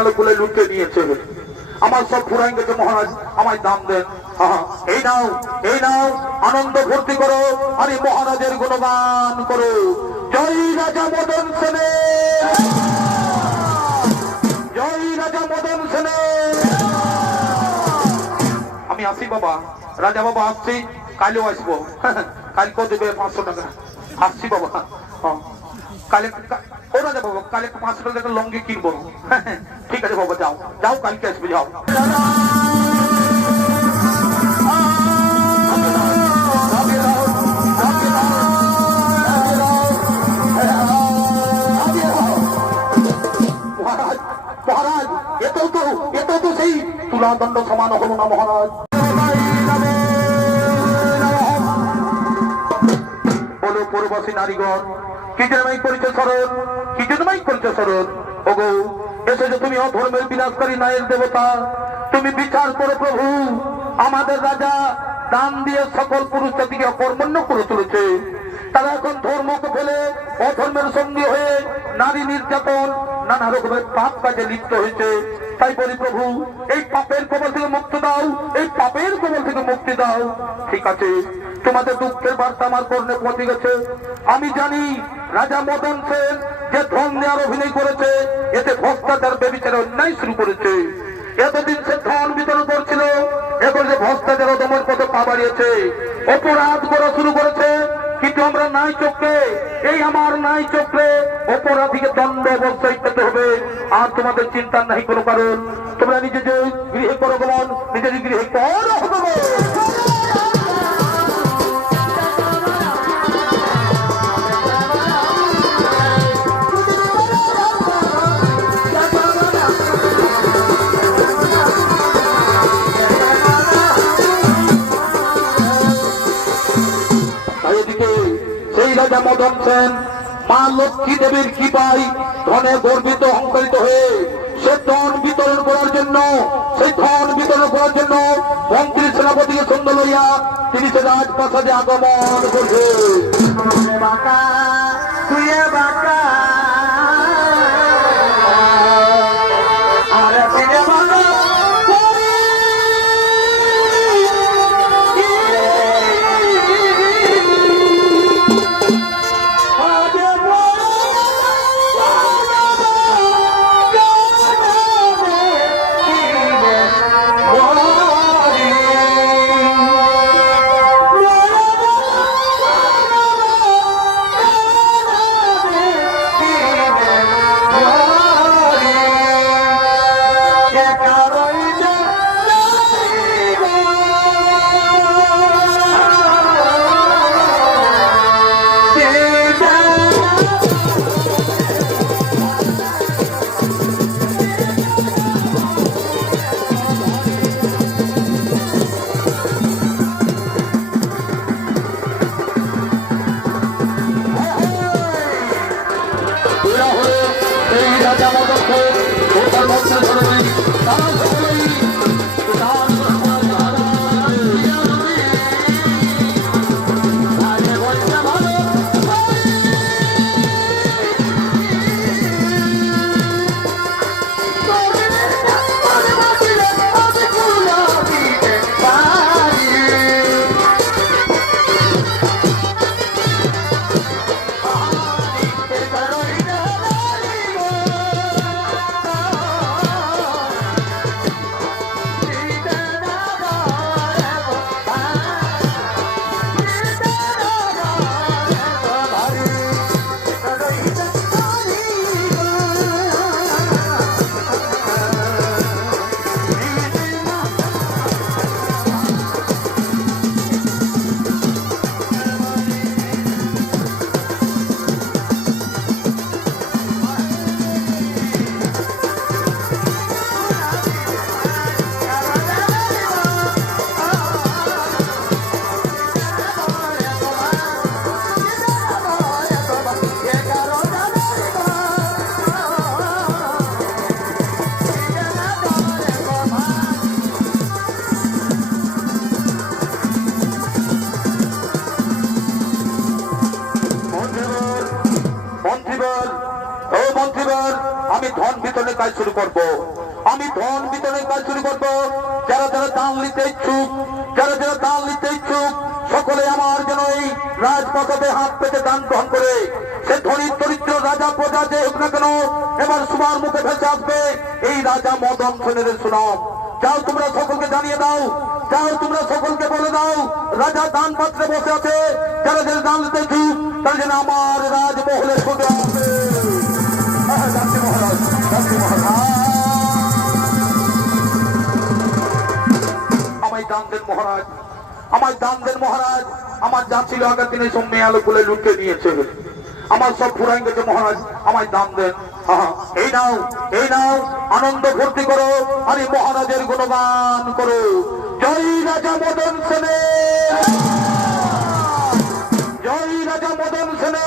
আলো কুলে লুটে নিয়েছে, আমার সব ফুরাই গেছে মহারাজ, আমায় দাম দেন। এই নাও, এই নাও, আনন্দ ভর্তি করো আর এই মহারাজের গুণগান করো। জয় রাজা মদন সেনের, জয় রাজা মদন সেনের। আমি আসি বাবা, রাজা বাবা আসছি, কালও আসবো, কালকেও দেবে 500 টাকা। আসছি বাবা, কালে ও রাজা বাবা, কালে 500 টাকা লঙ্গি কিনবো। ঠিক আছে বাবা, যাও যাও, কালকে আসবে, যাও। মহারাজ, এত তো সেই তুলাদণ্ড সমান হলো না মহারাজ। বলো পূর্ববাসী নারীগণ, কি জন্যই করেছে স্মরণ, কি জন্যই করেছে স্মরণ। ওগো, এসেছো তুমি অধর্মের বিনাশকারী ন্যায়ের দেবতা, তুমি বিচার করো প্রভু। আমাদের রাজা দান দিয়ে সকল পুরুষ জাতিকে অকর্মণ্য করে তুলেছে। তারা এখন ধর্মকে ফেলে অধর্মের সঙ্গী হয়ে নারী নির্যাতন, নানা রকমের পাপ কাজে লিপ্ত হয়েছে। তাই বলি প্রভু, এই পাপের কবল থেকে মুক্তি দাও, এই পাপের কবল থেকে মুক্তি দাও। ঠিক আছে, তোমাদের দুঃখের বার্তা আমার কর্ণে পৌঁছে গেছে। আমি জানি রাজা মদন সেন যে ধন নেওয়ার অভিনয় করেছে, এতে ভ্রষ্টাচার ব্যভিচার অন্যায় শুরু করেছে। এতদিন সে ধন বিতরণ করছিল, এখন যে ভ্রষ্টাচার দমন পথে পা বাড়িয়েছে, অপরাধ করা শুরু করেছে। কিন্তু আমরা নাই চক্রে, এই আমার নাই চক্রে অপরাধীকে দণ্ড অবশ্যই পেতে হবে। আর তোমাদের চিন্তার নাই কোনো কারণ, তোমরা নিজেদের গৃহে করো গমন, নিজের গৃহে করো হবে। সেই রাজা মদন সেন মা লক্ষ্মী দেবীর কৃপায় ধনে গর্বিত অহংকারিত হয়ে সে ধন বিতরণ করার জন্য, সেই ধন বিতরণ করার জন্য মন্ত্রী সেনাপতিকে সঙ্গে লইয়া তিনি সে রাজপ্রাসাদে আগমন করছে। ধন বিতরণের কাজ শুরু করব। আমি ধন বিতরণের কাজ শুরু করব। যারা যারা দান নিতে ইচ্ছুক, যারা যারা দান নিতে ইচ্ছুক, সকলে আমার যেন এই রাজপথে হাত পেতে দান গ্রহণ করে। সে ধনী দরিদ্র রাজা প্রজা যে হোক না কেন, এবার সবার মুখে ভেসে আসবে এই রাজা মদন সেনের সুনাম। যাও তোমরা সকলকে জানিয়ে দাও, যাও তোমরা সকলকে বলে দাও, রাজা দান পাত্রে বসে আছে, যারা যারা দান নিতে ইচ্ছুক তারা যেন আমার রাজমহলে সোজা আসবে। আমায় দান দেন মহারাজ, আমায় দান দেন মহারাজ। আমার যা ছিল আগের দিনে সব মেয়ালো বলে লুটে নিয়েছে, আমার সব ফুরাই গেছে মহারাজ, আমায় দান দেন। এই নাও, এই নাও, আনন্দ ভর্তি করো, আরে মহারাজের গুণগান করো। জয় রাজা মদন সেনে, জয় রাজা মদন সেনে।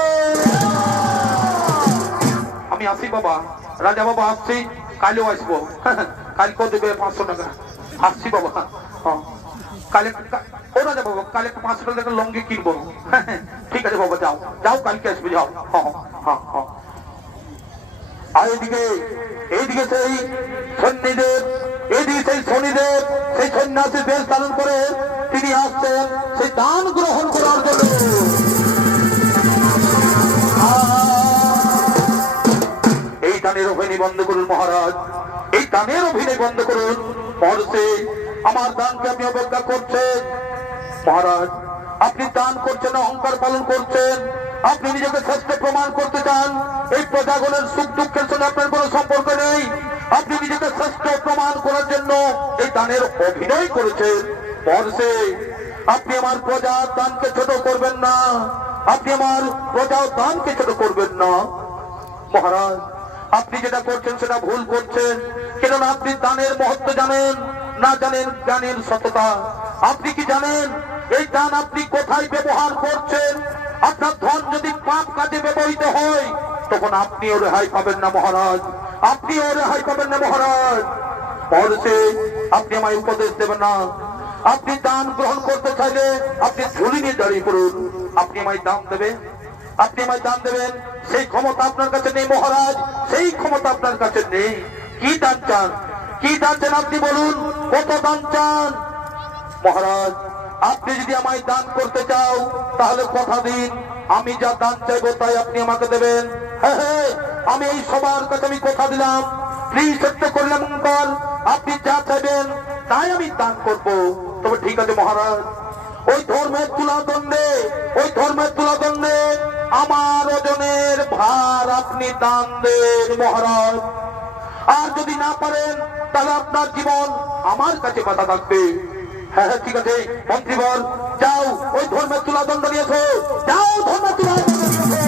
আমি আসি বাবা, রাজা বাবা আসছি, কালও আসবো, কালকেও দেবে 500 টাকা। আসছি বাবা, কালে ও রাজা বাবা, কালে 500 টাকা লঙ্গি কিনবো। ঠিক আছে বাবা, যাও যাও, কালকে আসবে, যাও। আর এইদিকে, এইদিকে সেই সন্নিদেব, এইদিকে সেই শনিদেব, সেই সন্ন্যাসী বেশ ধারণ করে তিনি আসছেন সেই দান গ্রহণ করার জন্য। এই দানের অভিনয় বন্ধ করুন মহারাজ, এই দানের অভিনয় বন্ধ করুন। মহর্ষি, আমার দানকে আপনি অবজ্ঞা করছেন মহারাজ। আপনি দান করছেন, অহংকার পালন করছেন, আপনি নিজেকে শ্রেষ্ঠ প্রমাণ করতে চান। এই প্রজাগণের সুখ দুঃখের সঙ্গে আপনার কোনো সম্পর্ক নেই। আপনি নিজেকে শ্রেষ্ঠ প্রমাণ করার জন্য এই দানের অভিনয় করেছেন। মহর্ষি, আপনি আমার প্রজার দানকে ছোট করবেন না, আপনি আমার প্রজার দানকে ছোট করবেন না মহারাজ। আপনি যেটা করছেন সেটা ভুল করছেন, কেননা আপনি দানের মহত্ব জানেন না, জানেন জ্ঞানের সততা। আপনি কি জানেন এই দান আপনি কোথায় ব্যবহার করছেন? আপনার ধন যদি পাপ কাজে ব্যবহৃত হয় তখন আপনিও রেহাই পাবেন না মহারাজ, আপনিও রেহাই পাবেন না মহারাজ। মহর্ষি, আপনি আমায় উপদেশ দেবেন না। আপনি দান গ্রহণ করতে চাইলে আপনি ঝুলি নিয়ে দাঁড়িয়ে পড়ুন। আপনি আমায় দান দেবেন, আপনি আমায় দান দেবেন, সেই ক্ষমতা আপনার কাছে নেই মহারাজ, সেই ক্ষমতা আপনার কাছে নেই। কি দান চান, কি দান চান আপনি বলুন, কত দান চান? মহারাজ, আপনি যদি আমায় দান করতে চাও তাহলে কথা দিন, আমি যা দান চাইবো তাই আপনি আমাকে দেবেন। হ্যাঁ হ্যাঁ, আমি এই সবার কাছে আমি কথা দিলাম, প্লিজ সত্য করলাম, আপনি যা চাইবেন তাই আমি দান করব। তবে ঠিক আছে মহারাজ, ওই ধর্মের তুলাদণ্ডে, ওই ধর্মের তুলাদণ্ডে আমার ওজনের ভার আপনি দান দেন মহারাজ। আর যদি না পারেন তাহলে আপনার জীবন আমার কাছে বাধা থাকবে। হ্যাঁ হ্যাঁ, ঠিক আছে মন্ত্রীবর, যাও ওই ধর্মের তুলাদণ্ড নিয়েছো, যাও ধর্মের তুলাদণ্ড নিয়েছো।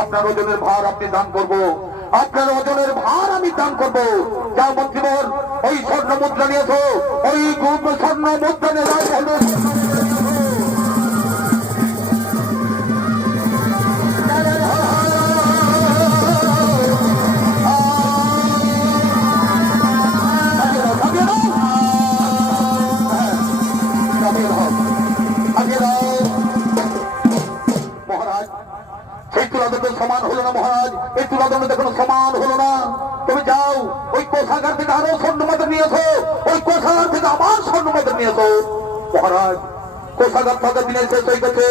আপনার ওজনের ভার আপনি দান করব, আপনার ওজনের ভার আমি দান করব। যা মন্ত্রীবর, ওই স্বর্ণ মুদ্রা নিয়েছো, ওই স্বর্ণ মুদ্রা নিয়ে সমান হলো না মহারাজ, এই তুলাদণ্ড দেখুন সমান হলো না। তুমি যাও ওই কোষাগার থেকে আরো স্বর্ণ মুদ্রা নিয়েছো, ওই কোষাগার থেকে আবার স্বর্ণ মুদ্রা নিয়েছো মহারাজ। কোষাগার তো আগের দিনে শেষ হয়ে গেছে,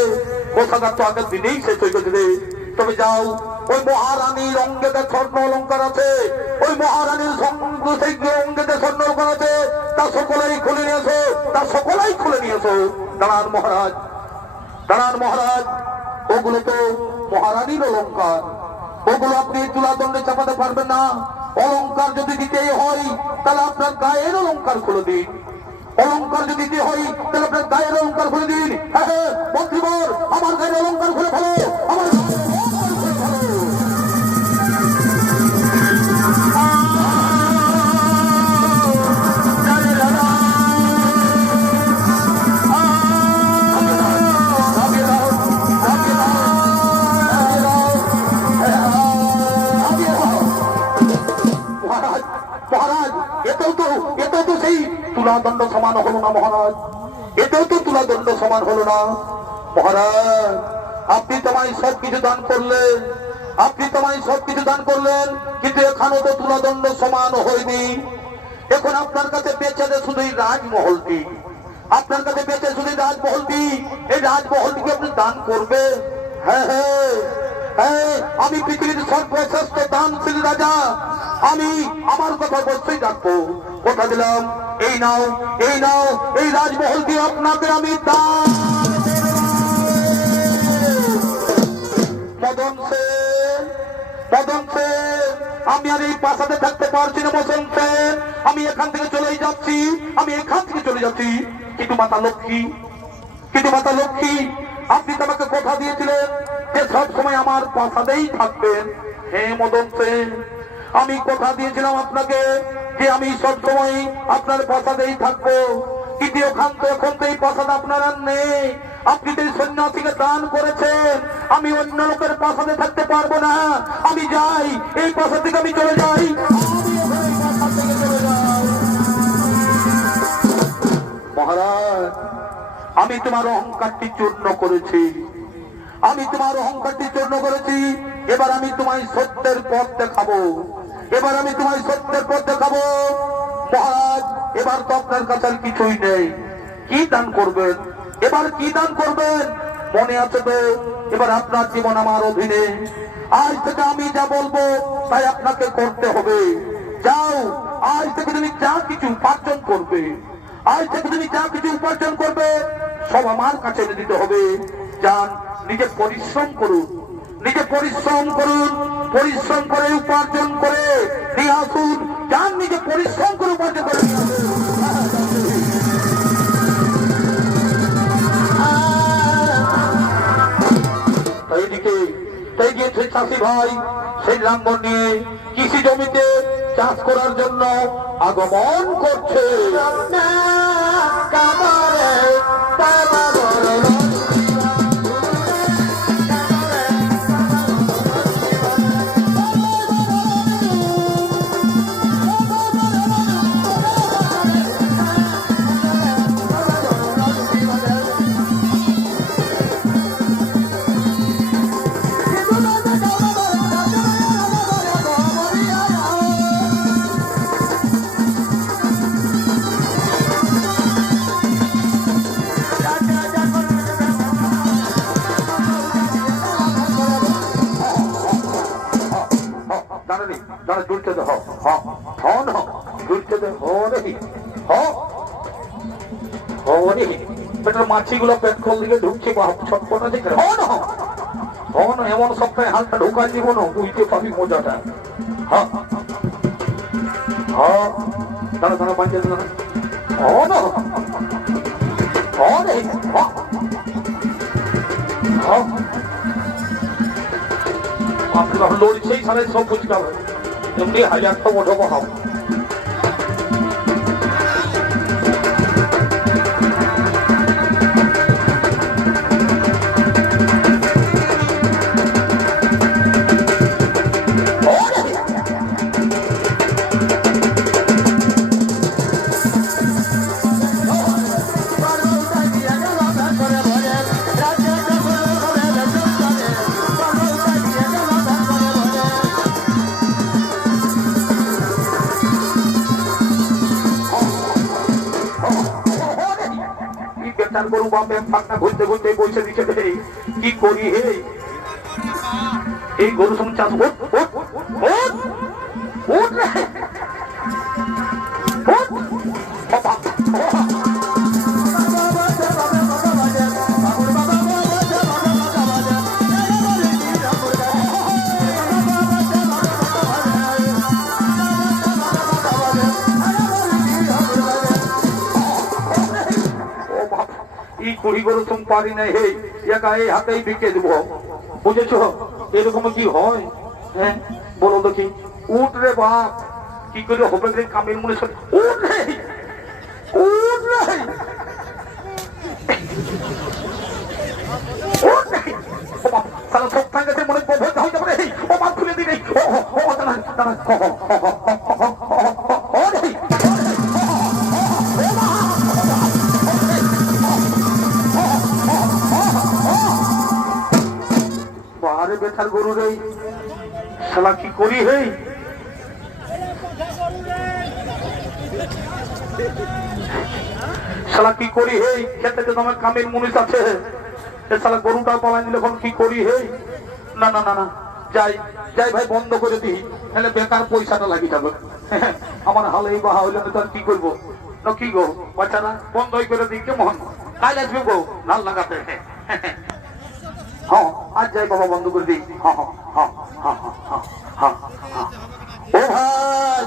কোষাগার তো আগের দিনেই শেষ হয়ে গেছে। তুমি যাও ওই মহারানীর অঙ্গেতে স্বর্ণ অলঙ্কার আছে, ওই মহারানীর সেই অঙ্গেতে স্বর্ণ অলঙ্কার আছে, তা সকলেই খুলে নিয়েছো, তা সকলেই খুলে নিয়েছো। দাঁড়ান মহারাজ, দাঁড়ান মহারাজ, ওগুলো তো মহারানীর অলঙ্কার, ওগুলো আপনি তুলাদণ্ডে চাপাতে পারবেন না। অলংকার যদি দিতেই হয় তাহলে আপনার গায়ের অলংকার খুলে দিন। অলংকার যদি দিতে হয় তাহলে আপনার গায়ের অলংকার খুলে দিন। হ্যাঁ হ্যাঁ মন্ত্রীবর, আমার গায়ের অলংকার খুলে ফেলো, আমার তুলাদণ্ড সমান হলো না মহারাজ, এতেও তো তুলাদণ্ড সমান হলো না মহারাজ। আপনি তোমায় সবকিছু দান করলেন, আপনি তোমায় সবকিছু দান করলেন, কিন্তু এখানেও তো তুলাদণ্ড সমান হয়নি। এখন আপনার কাছে বেঁচে শুধু এই রাজমহলটি, আপনার কাছে বেঁচে শুধু রাজমহলটি, এই রাজমহলটিকে আপনি দান করবেন। হ্যাঁ হ্যাঁ হ্যাঁ, আমি পৃথিবীর সর্বশ্রেষ্ঠ দানশীল রাজা, আমি আমার কথা অবশ্যই রাখবো। কথা দিলাম, এই নাও এই নাও, এই রাজমহলটি আপনাকে আমি দান। মদন সেন, মদন সেন, আমি আর এই প্রাসাদে থাকতে পারছি না মদন সেন, আমি এখান থেকে চলেই যাচ্ছি, আমি এখান থেকে চলে যাচ্ছি। কিন্তু মাতা লক্ষ্মী, কিন্তু মাতা লক্ষ্মী, আপনি তো আমাকে কথা দিয়েছিলেন যে সব সময় আমার প্রাসাদেই থাকবেন। হ্যাঁ মদন সেন, আমি কথা দিয়েছিলাম আপনাকে যে আমি সব সময় আপনার প্রাসাদেই থাকবো, কিন্তু এখন তো এই প্রাসাদ আপনার আর নেই। আপনি তো সন্ন্যাসীকে দান করেছেন, আমি অন্য লোকের প্রাসাদে থাকতে পারবো না। আমি যাই, এই প্রাসাদ থেকে আমি চলে যাই, মহারাজ। আমি তোমার অহংকারটি চূর্ণ করেছি, আমি তোমার অহংকারটি চূর্ণ করেছি। এবার আমি তোমায় সত্যের পথ দেখাবো, এবার আমি তোমায় সত্যের পথ দেখাবো মহারাজ। এবার তো আপনার কাছে আর কিছুই নেই, কি দান করবেন? এবার কি দান করবেন মনে আছে তো? এবার আপনার জীবন আমার অধীনে, আজ থেকে আমি যা বলবো তাই আপনাকে করতে হবে। যাও, আজ থেকে তুমি যা কিছু উপার্জন করবে, আজ থেকে তুমি যা কিছু উপার্জন করবে সব আমার কাছে এনে দিতে হবে। যান, নিজে পরিশ্রম করুন, নিজে পরিশ্রম করুন, পরিশ্রম করে উপার্জন করে নিয়ে আসুন। যান, নিজে পরিশ্রম করে উপার্জন করে নিয়ে আসুন। তাই গিয়েছে চাষি ভাই সেই লাঙ্গল নিয়ে কৃষি জমিতে চাষ করার জন্য আগমন করছে। মাছিগুলো পেট্রোল দিকে ঢুকছে এমন সপ্তাহে হালটা ঢুকাই দিব না, বুঝতে পাবি মজাটা। হ্যাঁ হ্যাঁ, দাঁড়া দাঁড়া বাঁচিয়ে দাঁড়া। আপনার লড়ছেই সারাই সব বুঝতে হবে, এমনি হাজারটা ওঠবো হাও। গরু বাপে ফাঁকা ঘুরতে ঘুরতে বসে দিচ্ছে, কি করি হে? এই গরু সঙ্গে চাষ ই কুড়ি করে তুমি পারি না, হে একা এই হাতেই বিকে দেবো, বুঝেছ? এরকম কি হয়? হ্যাঁ বলো দেখি। উঠ রে বাপ, কি করে হবে রে কামের মনে? উঠ রে, উঠ রে, উঠ রে। ও বাপ, সারা সব টাঙ্গাতে মনে প্রভেদ হয়ে যাবে রে। ও বাপ খুলে দিলে, ও দাঁড়া দাঁড়া, ও রে বাহারে বেথার গরু রে, শালা কি করি হে? শালা কি করি হে? খেতে তো তোমার কামের মুনিশ আছে, শালা গরুটা পালাই দিলে এখন কি করি হে? না না না না, যাই যাই ভাই, বন্ধ করে দিই, তাহলে বেকার পয়সাটা লাগি যাবে। আমার হালে বাহা হইলে তো আর কি করবো? না কি গো বাচ্চারা, বন্ধই করে দিই, কেমন? কাল আসবে গো লাল লাগাতে। হ্যাঁ আজ যাই বাবা, বন্ধ করে দিই। হ্যাঁ হ্যাঁ হ্যাঁ হ্যাঁ হ্যাঁ হ্যাঁ। ও ভাই,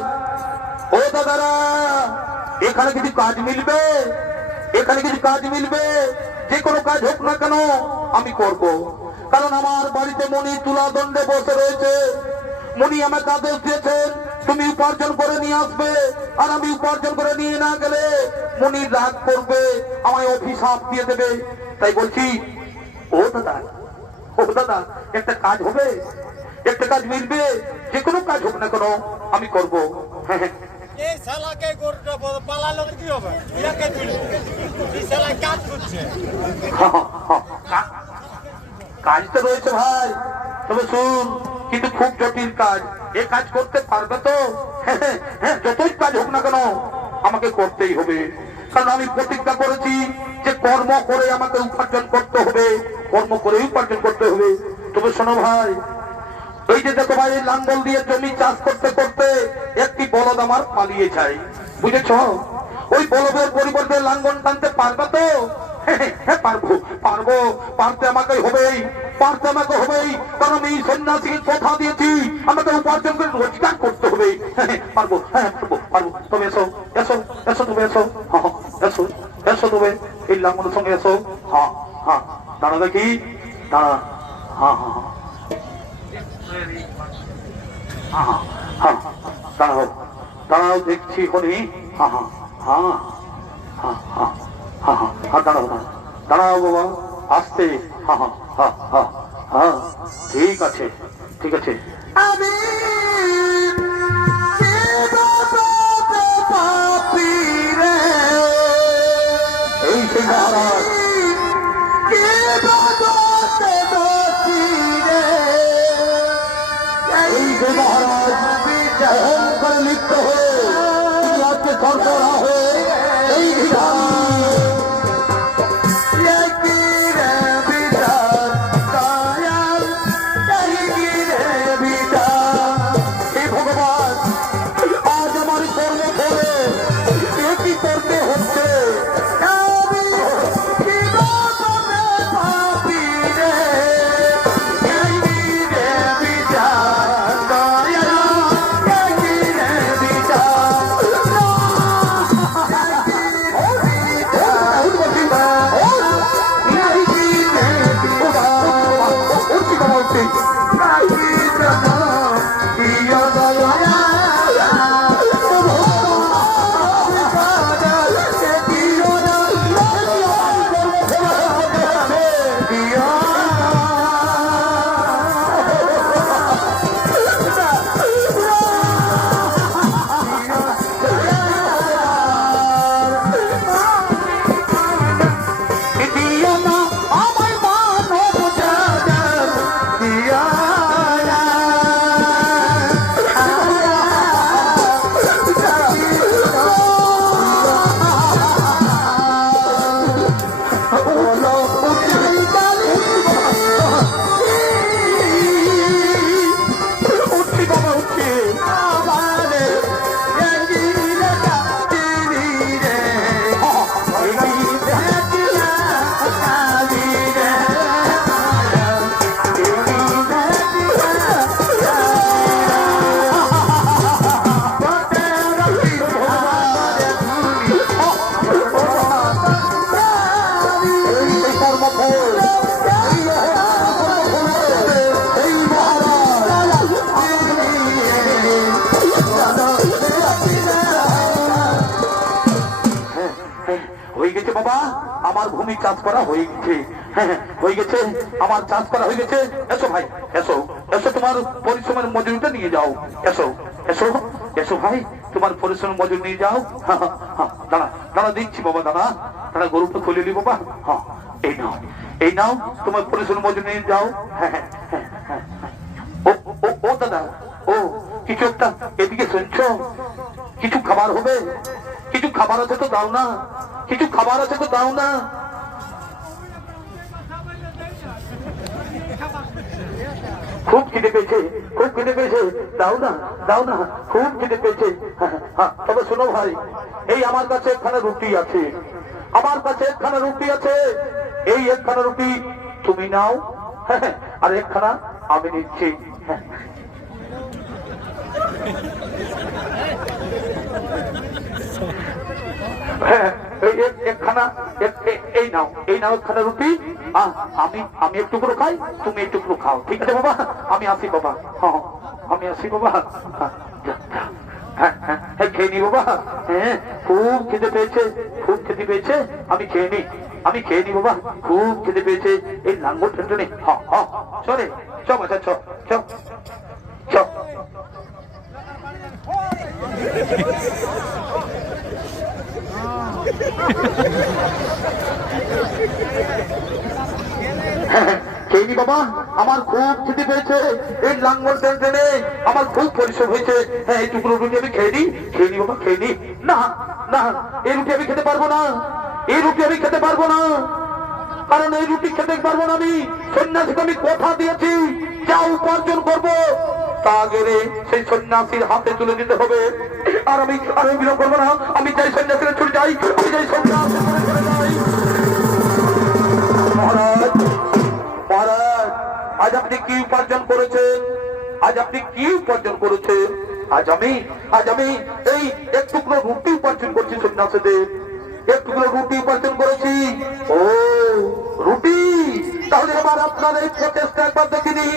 ও দাদারা, এখানে কিছু কাজ মিলবে? এখানে কিছু কাজ মিলবে? যে কোনো কাজ হোক না কেন আমি করব, কারণ আমার বাড়িতে মনি তুলা দণ্ডে বসে রয়েছে। মনি আমাকে আদেশ দিয়েছেন, তুমি উপার্জন করে নিয়ে আসবে, আর আমি উপার্জন করে নিয়ে না গেলে মনি রাগ করবে, আমায় অভিশাপ দিয়ে দেবে। তাই বলছি, ও দাদা, ও দাদা, একটা কাজ হবে, একটা কাজ মিলবে, যে কোনো কাজ হোক না কেন আমি করবো। হ্যাঁ হ্যাঁ, কাজ তো রয়েছে ভাই, তবে শুন, কিন্তু খুব জটিল কাজ। এ কাজ করতে পারবে তো? হ্যাঁ, যতই কাজ হোক না কেন আমাকে করতেই হবে, কারণ আমি প্রতিজ্ঞা করেছি যে কর্ম করে আমাকে উপার্জন করতে হবে, কর্ম করে উপার্জন করতে হবে। তবে শোনো ভাই, এই যে দেখো ভাই, লাঙ্গল দিয়ে জমি চাষ করতে করতে একটি বলদ আমার পালিয়ে যায়, বুঝেছ? ওই বলদের পরিবর্তে লাঙ্গল টানতে পারবে তো? হ্যাঁ পারবো, পারবো, পারতে আমাকে হবেই, পারতে আমাকে হবেই, কারণ আমি সন্ন্যাসীকে কথা দিয়েছি আমাকে উপার্জন করে রোজগার করতে হবে। পারবো, হ্যাঁ পারবো, পারবো। তবে এসো এসো এসো, তুমি এসো, হ্যাঁ এসো এসো, তবে এই লাঙ্গলের সঙ্গে এসো। হ্যাঁ হ্যাঁ, দাঁড়া দেখি, দাঁড়া, হ্যাঁ হ্যাঁ হ্যাঁ হ্যাঁ, দাঁড়াও দাঁড়াও, দেখছি হনি। হ্যাঁ হ্যাঁ হ্যাঁ হ্যাঁ হ্যাঁ হ্যাঁ হ্যাঁ, দাঁড়াও দাঁড়াও বাবা, আসতে। হ্যাঁ হ্যাঁ হ্যাঁ হ্যাঁ হ্যাঁ, ঠিক আছে ঠিক আছে। আমি এই সে মহারাজ, এই যে মহারাজ অহংকারে লিপ্ত হয়ে রাজ্যে সরবরাহ হয়ে এই বিধান কর্মফল এই মহারাজ হয়ে গেছে বাবা, আমার ভূমি চাষ করা হয়ে গেছে, হয়ে গেছে, আমার চাষ করা হয়ে গেছে। এসো ভাই, এসো এসো, তোমার পরিশ্রমের মজুরিটা নিয়ে যাও। এসো এসো এসো ভাই, তোমার পরিশ্রমের মজুরি নিয়ে যাও। দাঁড়া দাঁড়া, দিচ্ছি বাবা, দাঁড়া দাঁড়া, গরুটা খুলে নি বাবা। হ্যাঁ, এই নাও, এই নাও, তোমার পরিশ্রমের মজুরি নিয়ে যাও। ও দাদা, ও কিছু একটা এদিকে শুনছো? কিছু খাবার হবে? কিছু খাবার আছে তো দাও না, কিছু খাবার আছে তো দাও না। খুব খিদে পেয়েছে, খুব খিদে পেয়েছে, দাও না দাও না, খুব খিদে পেয়েছে। তবে শোনো ভাই, এই আমার কাছে একখানা রুটি আছে, আমার কাছে একখানা রুটি আছে, এই একখানা রুটি তুমি নাও, আর একখানা আমি নিচ্ছি। এই নাও, এই নাও একখানা রুটি, আমি একটু করে খাই, তুমি একটু করে খাও, ঠিক আছে বাবা? আমি আসি বাবা, হ্যাঁ আমি আসি বাবা। হ্যাঁ খেয়ে নি বাবা, হ্যাঁ খুব খেতে পেয়েছে, খুব খেতে পেয়েছে, আমি খেয়ে নি, আমি খেয়ে নি বাবা, খুব খেতে পেয়েছে। এই লাঙ্গল ঠেন্ডনে চলে, চ বাচ্চা, চ চ চ। খেয়ে বাবা, আমার খুব খেতে পেয়েছে, এই লাঙ্গল টেনে আমার খুব পরিশ্রম হয়েছে। হ্যাঁ, এই টুকরো রুটি আমি খেয়ে নি, খেয়ে নি বাবা, খেয়ে নি। না না, এই রুটি আমি খেতে পারবো না, এই রুটি আমি খেতে পারবো না, কারণ এই রুটি খেতে পারবো না। আমি সন্ন্যাসীকে আমি কথা দিয়েছি, যা উপার্জন করবো তা গেলে সেই সন্ন্যাসীর হাতে তুলে দিতে হবে। আর আমি বিলম্ব করবো না, আমি চাই সন্ন্যাসীরা ছুটে যাই, আমি চাই সন্ন্যাসী চলে যাই। মহারাজ, মহারাজ, আজ আপনি কি উপার্জন করেছেন? আজ আপনি কি উপার্জন করেছেন? আজ আমি এই এক টুকরো রুটি উপার্জন করছি সন্ন্যাসীদের, এক টুকরো রুটি উপার্জন করেছি। ও রুটি, তাহলে এবার আপনার এই প্রচেষ্টা একবার দেখিনি,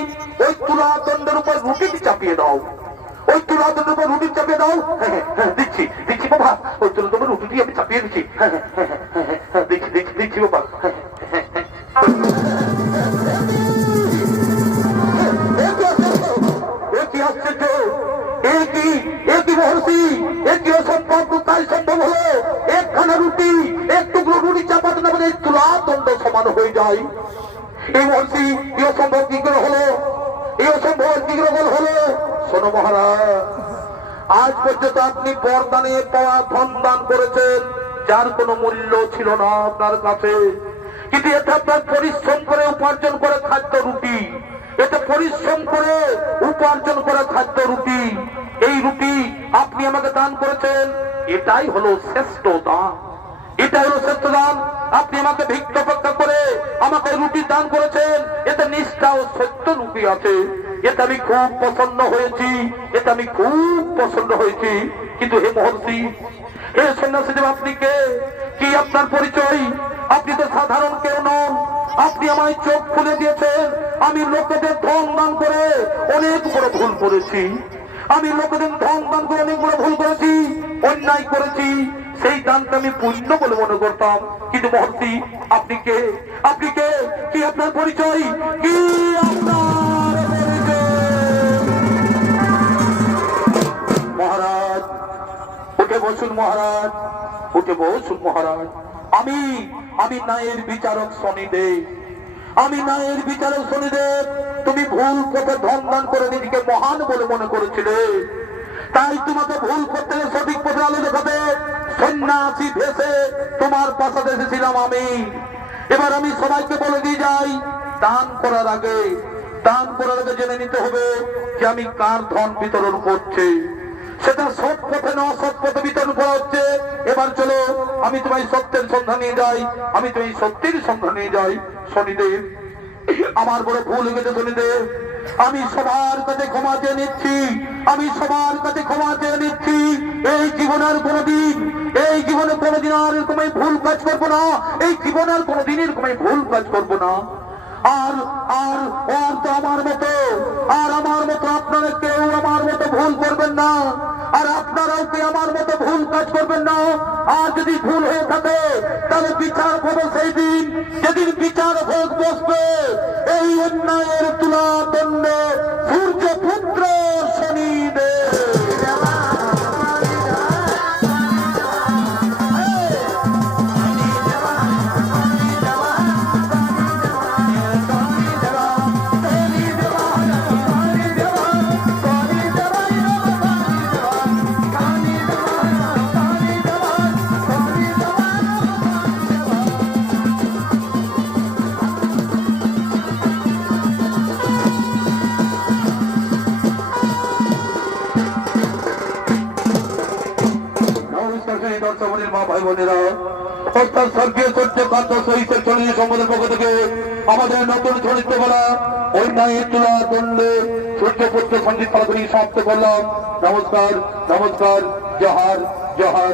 ওই তুলা দণ্ডের উপর রুটিটি চাপিয়ে দাও, ওই তুলা দণ্ডের উপর রুটি চাপিয়ে দাও। দিচ্ছি দিচ্ছি বাবা, ওই তুলা দণ্ডের রুটিটি আমি চাপিয়ে দিচ্ছি, দিচ্ছি দিচ্ছি দিচ্ছি বাবা। কি আশ্চর্য, একই মহর্ষি, একই অসম্ভব তাই সম্ভব হলো। একখানা রুটি, এক টুকরো রুটি চাপাতে না বলে তুলা দণ্ড সমান হয়ে যায়। এই মহর্ষি এই অসম্ভব কি করে হলো, এই অসম্ভব কি করে হলো? শোনো মহারাজ, আজ পর্যন্ত আপনি বরদানে পাওয়া ধন দান করেছেন, যার কোনো মূল্য ছিল না আপনার কাছে, কিন্তু এটা আপনার পরিশ্রম করে উপার্জন করে খাদ্য রুটি, এটা পরিশ্রম করে উপার্জন করা খাদ্য রুটি। এই রুটি আপনি আমাকে দান করেছেন, এটাই হলো শ্রেষ্ঠ দান, এটাই হলো শ্রেষ্ঠ দান। আপনি আমাকে ভিক্ষা ভিক্ষা করে আমাকে রুটি দান করেছেন, এতে নিষ্ঠা ও সত্য রুটি আছে, এটা আমি খুব পছন্দ হয়েছি, এটা আমি খুব পছন্দ হয়েছি। কিন্তু হে মহর্ষি, হে সন্ন্যাসীদেব, আপনি কে? কি আপনার পরিচয়? আপনি তো সাধারণ কেউ নন, আপনি আমায় চোখ খুলে দিয়েছেন। আমি লোকেদের ধন দান করে অনেক বড় ভুল করেছি, আমি লোকেদের ধন দান করে অনেক বড় ভুল করেছি, অন্যায় করেছি, সেই দানটা আমি পুণ্য বলে মনে করতাম। কিন্তু মহর্ষি, আপনি কে? আপনি কে? কি আপনার পরিচয়? কি আপনার পরিচয়? মহারাজ উঠে বসুন, মহারাজ উঠে বসুন। মহারাজ, আমি ন্যায়ের বিচারক শনিদেব, আমি ন্যায়ের বিচারক শনিদেব। তুমি ভুল পথে ধন দান করে নিজেকে মহান বলে মনে করেছিলে, তাই তোমাকে ভুল করতে সঠিক পথে আলো দেখাতে সন্ন্যাসী ভেসে তোমার পাশে এসেছিলাম আমি। এবার আমি সবাইকে বলে দিয়ে যাই, দান করার আগে জেনে নিতে হবে যে আমি কার ধন বিতরণ করছি, সেটা সৎ পথে না অসৎ পথে বিতরণ করা হচ্ছে। এবার চলো, আমি তোমায় সত্যের সন্ধান নিয়ে যাই, আমি তোমায় সত্যের সন্ধান নিয়ে যাই। শনিদেব, আমার বড় ভুল হয়ে গেছে শনিদেব, আমি সবার কাছে ক্ষমা চেয়ে নিচ্ছি, আমি সবার কাছে ক্ষমা চেয়ে নিচ্ছি। এই জীবনের কোনোদিন, এই জীবনে কোনোদিন আর এরকম ভুল কাজ করবো না, এই জীবনের কোনোদিন এরকম ভুল কাজ করবো না। আর আর আর তো আমার মতো, আর আমার মতো আপনারা কেউ আমার মতো ভুল করবেন না, আর আপনারাও কেউ আমার মতো ভুল কাজ করবেন না। আর যদি ভুল হয়ে থাকে তাহলে বিচার হবে সেই দিন, যেদিন বিচার ভোগ বসবে এই অন্যায়ের তুলা দণ্ডে সূর্য পুত্র শনিদেব। মা ভাই বোনেরা, অর্থাৎ স্বর্গীয় সূর্য কান্ত সহিতের চল্লিশ সম্পদের পক্ষ থেকে আমাদের নতুন চরিত্র বলা অন্যায়ের তুলা দণ্ডে সূর্যপুত্র সঞ্জিত পালগুলি সমাপ্ত করলাম। নমস্কার, নমস্কার, জহার, জহার।